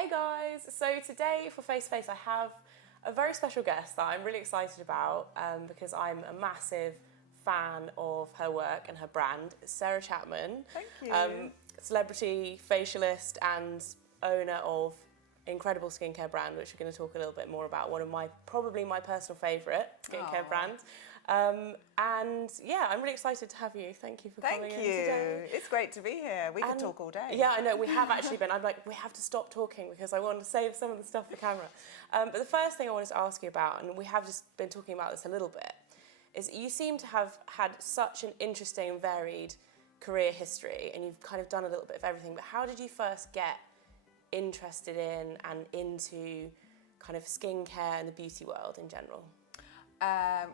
Hey guys! So today for Face to Face I have a very special guest that I'm really excited about because I'm a massive fan of her work and her brand, Sarah Chapman. Thank you. Celebrity, facialist and owner of incredible skincare brand, which we're going to talk a little bit more about. One of probably my personal favourite skincare brands. And yeah, I'm really excited to have you. Thank you for coming in today. It's great to be here. We could talk all day. Yeah, I know, we have actually been. I'm like, we have to stop talking because I want to save some of the stuff for camera. But the first thing I wanted to ask you about, and we have just been talking about this a little bit, is you seem to have had such an interesting and varied career history, and you've kind of done a little bit of everything. But how did you first get interested in and into kind of skincare and the beauty world in general?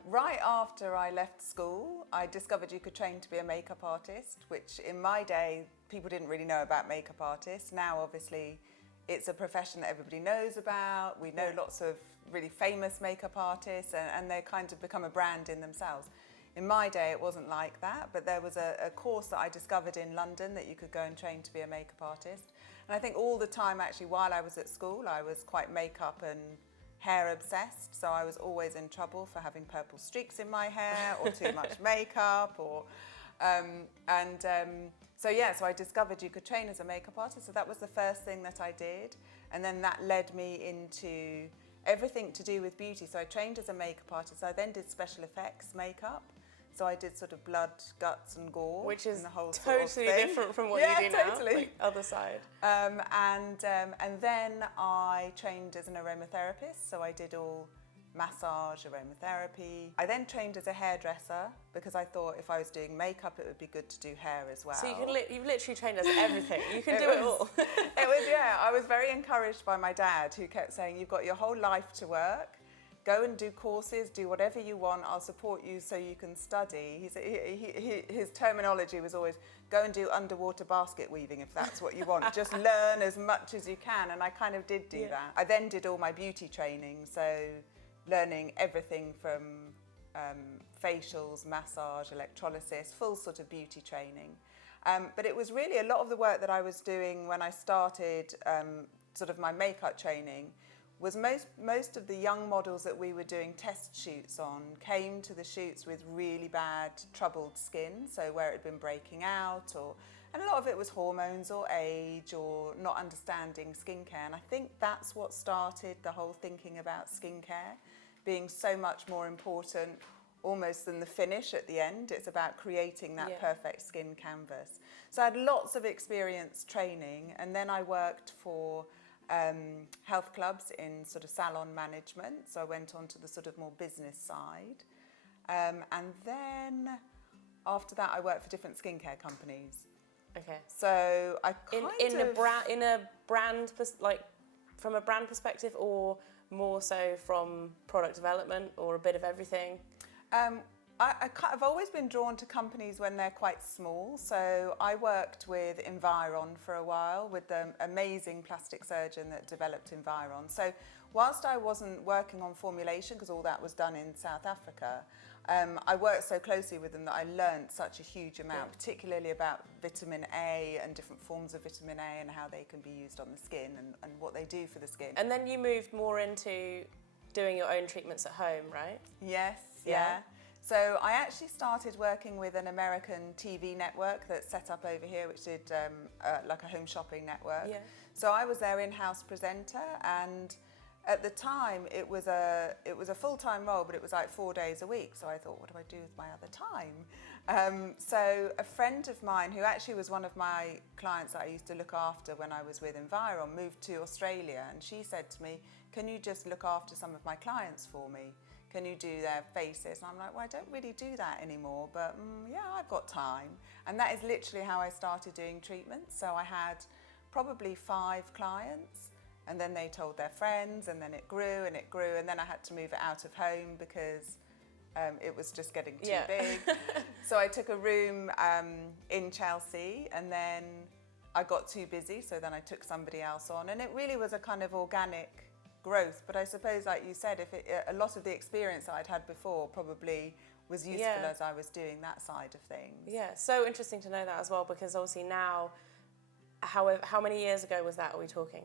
Right after I left school, I discovered you could train to be a makeup artist, which in my day, people didn't really know about makeup artists. Now, obviously, it's a profession that everybody knows about. We know lots of really famous makeup artists and they kind of become a brand in themselves. In my day, it wasn't like that, but there was a course that I discovered in London that you could go and train to be a makeup artist. And I think all the time, actually, while I was at school, I was quite makeup and hair obsessed, so I was always in trouble for having purple streaks in my hair or too much makeup so I discovered you could train as a makeup artist, so that was the first thing that I did, and then that led me into everything to do with beauty. So I trained as a makeup artist. I then did special effects makeup. So I did sort of blood, guts and gore. Which is and the whole totally sort of thing. different from what you do now, totally. like other side. And then I trained as an aromatherapist, so I did all massage, aromatherapy. I then trained as a hairdresser because I thought if I was doing makeup, it would be good to do hair as well. So you've literally trained as everything. You can do it all. I was very encouraged by my dad, who kept saying, you've got your whole life to work. Go and do courses, do whatever you want, I'll support you so you can study. His terminology was always, go and do underwater basket weaving if that's what you want. Just learn as much as you can, and I kind of did do that. I then did all my beauty training, so learning everything from facials, massage, electrolysis, full sort of beauty training. But it was really a lot of the work that I was doing when I started sort of my makeup training was most of the young models that we were doing test shoots on came to the shoots with really bad troubled skin, so where it had been breaking out, and a lot of it was hormones or age or not understanding skincare. And I think that's what started the whole thinking about skincare being so much more important almost than the finish at the end. It's about creating that perfect skin canvas. So I had lots of experience training, and then I worked for health clubs in sort of salon management, so I went on to the sort of more business side, and then after that I worked for different skincare companies. Okay. So I from a brand perspective, or more so from product development, or a bit of everything? I've always been drawn to companies when they're quite small. So I worked with Environ for a while, with the amazing plastic surgeon that developed Environ. So whilst I wasn't working on formulation, because all that was done in South Africa, I worked so closely with them that I learned such a huge amount, particularly about vitamin A and different forms of vitamin A and how they can be used on the skin and what they do for the skin. And then you moved more into doing your own treatments at home, right? Yes, yeah. So I actually started working with an American TV network that's set up over here, which did like a home shopping network. Yeah. So I was their in-house presenter, and at the time it was a full-time role, but it was like 4 days a week. So I thought, what do I do with my other time? So a friend of mine, who actually was one of my clients that I used to look after when I was with Environ, moved to Australia, and she said to me, can you just look after some of my clients for me? Can you do their faces? And I'm like, well, I don't really do that anymore, but yeah, I've got time. And that is literally how I started doing treatments. So I had probably 5 clients, and then they told their friends, and then it grew and it grew, and then I had to move it out of home because it was just getting too big. So I took a room in Chelsea, and then I got too busy, so then I took somebody else on, and it really was a kind of organic growth. But I suppose, like you said, a lot of the experience that I'd had before probably was useful as I was doing that side of things. Yeah, so interesting to know that as well, because obviously now, how many years ago was that, are we talking?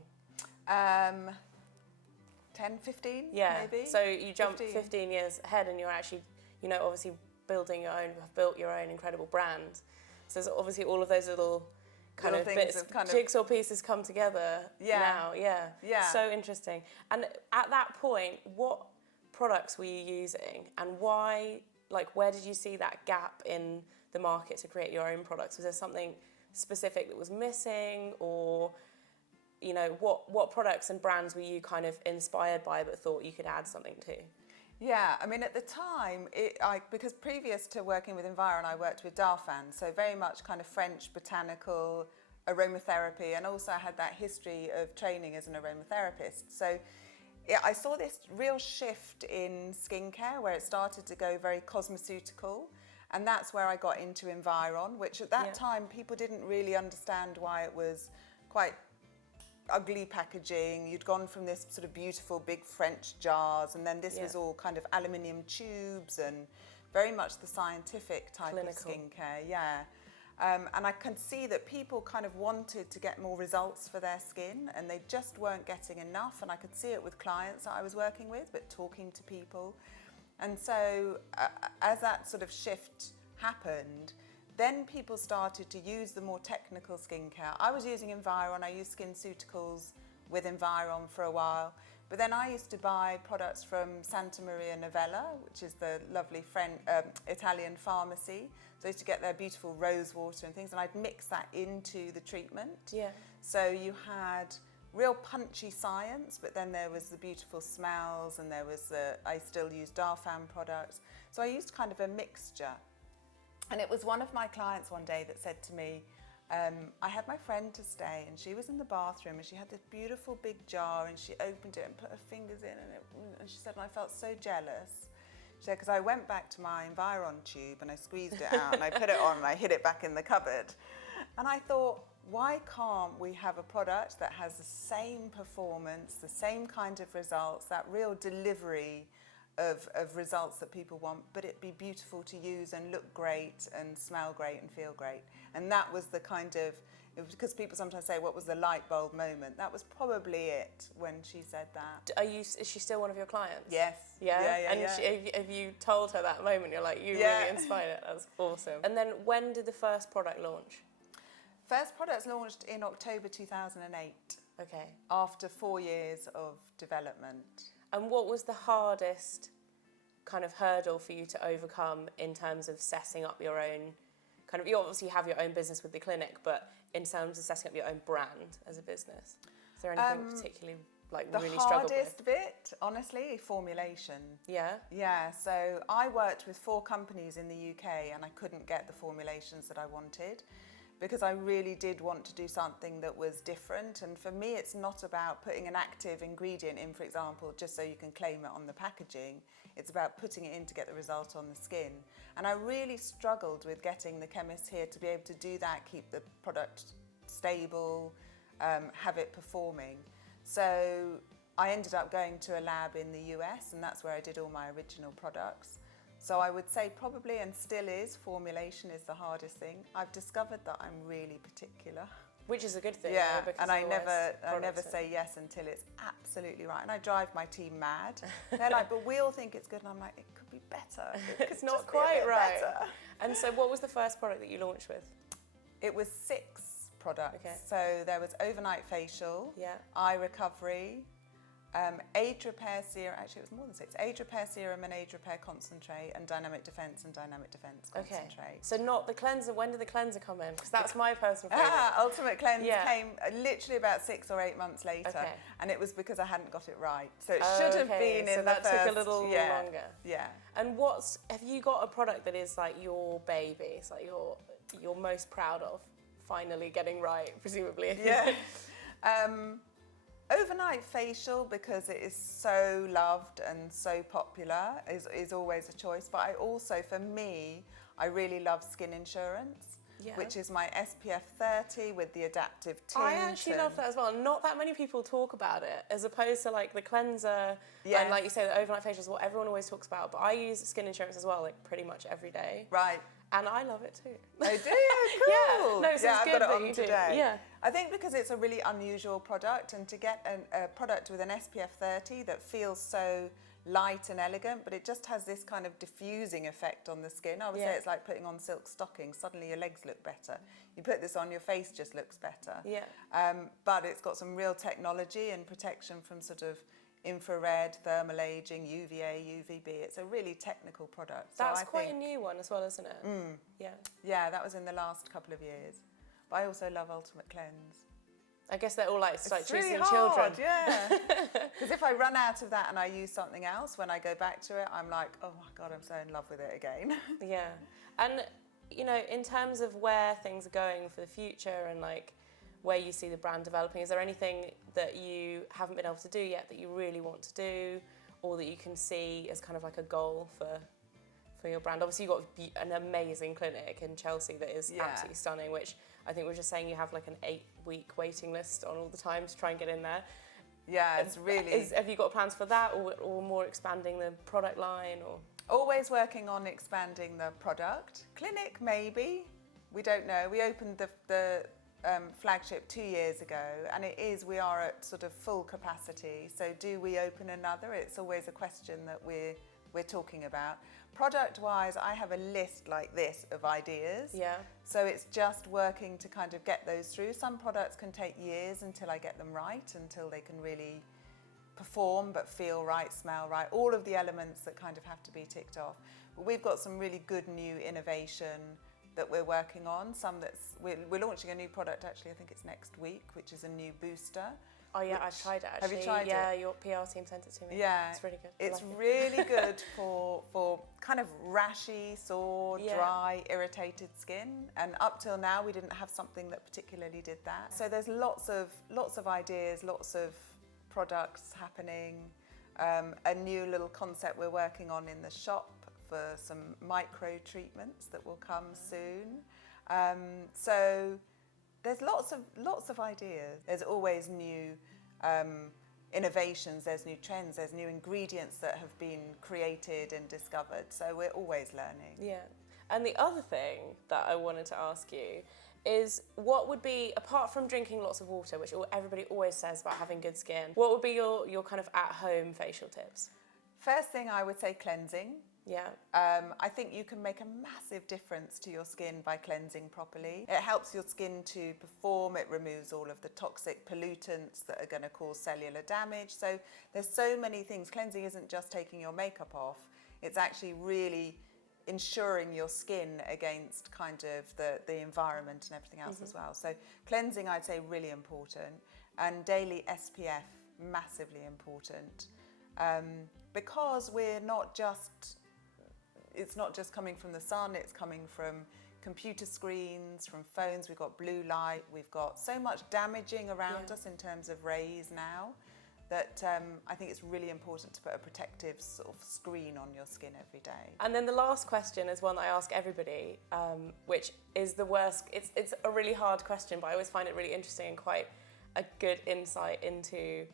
10, 15, Yeah. maybe. So you jumped 15 years ahead, and you're actually, obviously building your own, have built your own incredible brand. So there's obviously all of those little kind of bits, jigsaw pieces come together now. Yeah. So interesting. And at that point, what products were you using, and why? Like, where did you see that gap in the market to create your own products? Was there something specific that was missing, or what products and brands were you kind of inspired by but thought you could add something to? Yeah, I mean, at the time, because previous to working with Environ, I worked with Darphan, so very much kind of French botanical aromatherapy, and also I had that history of training as an aromatherapist. So I saw this real shift in skincare where it started to go very cosmeceutical, and that's where I got into Environ, which at that time people didn't really understand why it was quite ugly packaging. You'd gone from this sort of beautiful big French jars, and then this was all kind of aluminium tubes and very much the scientific type of skincare. And I can see that people kind of wanted to get more results for their skin, and they just weren't getting enough. And I could see it with clients that I was working with, but talking to people. And so as that sort of shift happened, then people started to use the more technical skincare. I was using Environ, I used SkinCeuticals with Environ for a while, but then I used to buy products from Santa Maria Novella, which is the lovely Italian pharmacy. So I used to get their beautiful rose water and things, and I'd mix that into the treatment. Yeah. So you had real punchy science, but then there was the beautiful smells, and there was I still used Darphan products. So I used kind of a mixture. And it was one of my clients one day that said to me, I had my friend to stay, and she was in the bathroom, and she had this beautiful big jar, and she opened it and put her fingers in, and she said, and I felt so jealous. She said, because I went back to my Environ tube and I squeezed it out and I put it on and I hid it back in the cupboard. And I thought, why can't we have a product that has the same performance, the same kind of results, that real delivery of results that people want, but it be beautiful to use and look great and smell great and feel great. And that was the kind of, because people sometimes say, what was the light bulb moment? That was probably it when she said that. Is she still one of your clients? Yes. Yeah? Have you told her that moment? You're like, you really inspired it. That's awesome. And then when did the first product launch? First products launched in October 2008. Okay. After 4 years of development. And what was the hardest kind of hurdle for you to overcome in terms of setting up your own kind of, you obviously have your own business with the clinic, but in terms of setting up your own brand as a business, is there anything particularly really struggled with? The hardest bit, honestly, formulation. Yeah? Yeah, so I worked with 4 companies in the UK and I couldn't get the formulations that I wanted, because I really did want to do something that was different. And for me, it's not about putting an active ingredient in, for example, just so you can claim it on the packaging. It's about putting it in to get the result on the skin. And I really struggled with getting the chemists here to be able to do that, keep the product stable, have it performing. So I ended up going to a lab in the US, and that's where I did all my original products. So I would say probably, and still is, formulation is the hardest thing. I've discovered that I'm really particular. Which is a good thing. Yeah, and I never say yes until it's absolutely right. And I drive my team mad. They're like, but we all think it's good. And I'm like, it could be better. It's not quite right. Better. And so what was the first product that you launched with? It was 6 products. Okay. So there was overnight facial, eye recovery, age repair serum, actually it was more than 6, age repair serum and age repair concentrate, and dynamic defense concentrate. Okay. So not the cleanser, when did the cleanser come in? Because that's my personal favourite. Ultimate Cleanse came literally about 6 or 8 months later, and it was because I hadn't got it right. So it should have been in the first. So that took a little longer. Yeah. And have you got a product that is like your baby, it's like you're most proud of finally getting right, presumably? Yeah. Overnight facial, because it is so loved and so popular, is always a choice. But I also, for me, I really love Skin Insurance, which is my SPF 30 with the adaptive tint. I actually love that as well. Not that many people talk about it, as opposed to like the cleanser and like you say, the overnight facial is what everyone always talks about. But I use Skin Insurance as well, like pretty much every day. Right. And I love it too. Oh, do you? Cool. Yeah, no, so it's I've good got it that on you do. today. Yeah. I think because it's a really unusual product, and to get a product with an SPF 30 that feels so light and elegant, but it just has this kind of diffusing effect on the skin. I would say it's like putting on silk stockings. Suddenly your legs look better. You put this on, your face just looks better. Yeah. But it's got some real technology and protection from sort of infrared, thermal aging, UVA, UVB. It's a really technical product. So That's quite a new one as well, isn't it? Yeah. Yeah, that was in the last couple of years. But I also love Ultimate Cleanse. I guess they're all like, it's like really choosing hard, children. Yeah. Because if I run out of that and I use something else, when I go back to it, I'm like, oh my God, I'm so in love with it again. Yeah. And, you know, in terms of where things are going for the future and like where you see the brand developing, is there anything that you haven't been able to do yet that you really want to do, or that you can see as kind of like a goal for your brand? Obviously you've got an amazing clinic in Chelsea that is absolutely stunning, which I think we were just saying you have like an 8-week waiting list on all the time to try and get in there. Yeah, it's really... Have you got plans for that, or more expanding the product line? Or Always working on expanding the product. Clinic, maybe. We don't know. We opened the flagship 2 years ago, and we are at sort of full capacity. So do we open another? It's always a question that we're talking about. Product-wise, I have a list like this of ideas. Yeah. So it's just working to kind of get those through. Some products can take years until I get them right, until they can really perform but feel right, smell right, all of the elements that kind of have to be ticked off. But we've got some really good new innovation that we're working on. We're launching a new product actually, I think it's next week, which is a new booster. Oh yeah, I've tried it actually. Have you tried it? Yeah, your PR team sent it to me. Yeah. It's really good. It's really good for kind of rashy, sore, dry, irritated skin. And up till now, we didn't have something that particularly did that. So there's lots of ideas, lots of products happening. A new little concept we're working on in the shop for some micro treatments that will come soon. So there's lots of ideas. There's always new innovations, there's new trends, there's new ingredients that have been created and discovered. So we're always learning. Yeah. And the other thing that I wanted to ask you is, what would be, apart from drinking lots of water, which everybody always says about having good skin, what would be your kind of at-home facial tips? First thing I would say, cleansing. Yeah. I think you can make a massive difference to your skin by cleansing properly. It helps your skin to perform, it removes all of the toxic pollutants that are going to cause cellular damage. So there's so many things. Cleansing isn't just taking your makeup off, it's actually really ensuring your skin against kind of the environment and everything else as well. So cleansing, I'd say, really important. And daily SPF, massively important. Because it's not just coming from the sun, it's coming from computer screens, from phones, we've got blue light, we've got so much damaging around us in terms of rays now, that I think it's really important to put a protective sort of screen on your skin every day. And then the last question is one that I ask everybody, which is the worst. It's a really hard question, but I always find it really interesting and quite a good insight into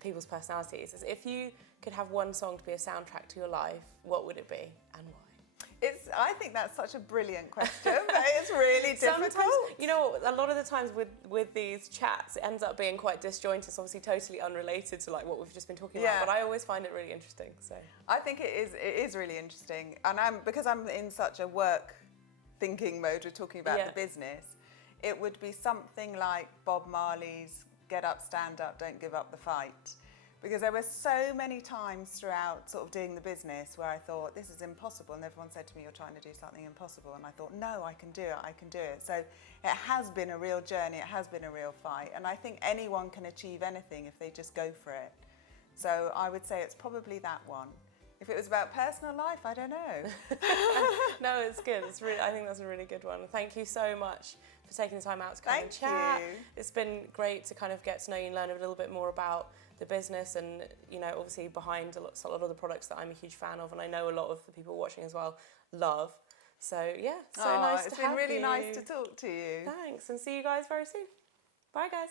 people's personalities. Is if you could have one song to be a soundtrack to your life, what would it be and why? I think that's such a brilliant question, but it's really difficult. Sometimes, you know, a lot of the times with these chats, it ends up being quite disjointed, so obviously totally unrelated to like what we've just been talking about, but I always find it really interesting. So I think it is really interesting, and because I'm in such a work thinking mode, we're talking about the business, it would be something like Bob Marley's "Get Up, Stand Up, Don't Give Up the Fight." Because there were so many times throughout sort of doing the business where I thought, this is impossible. And everyone said to me, you're trying to do something impossible. And I thought, no, I can do it, I can do it. So it has been a real journey, it has been a real fight. And I think anyone can achieve anything if they just go for it. So I would say it's probably that one. If it was about personal life, I don't know. No, it's good. I think that's a really good one. Thank you so much for taking the time out to come and chat. Thank you. It's been great to kind of get to know you and learn a little bit more about the business, and you know, obviously behind a lot of the products that I'm a huge fan of, and I know a lot of the people watching as well love. So yeah, nice to have you. It's been really nice to talk to you. Thanks, and see you guys very soon. Bye guys.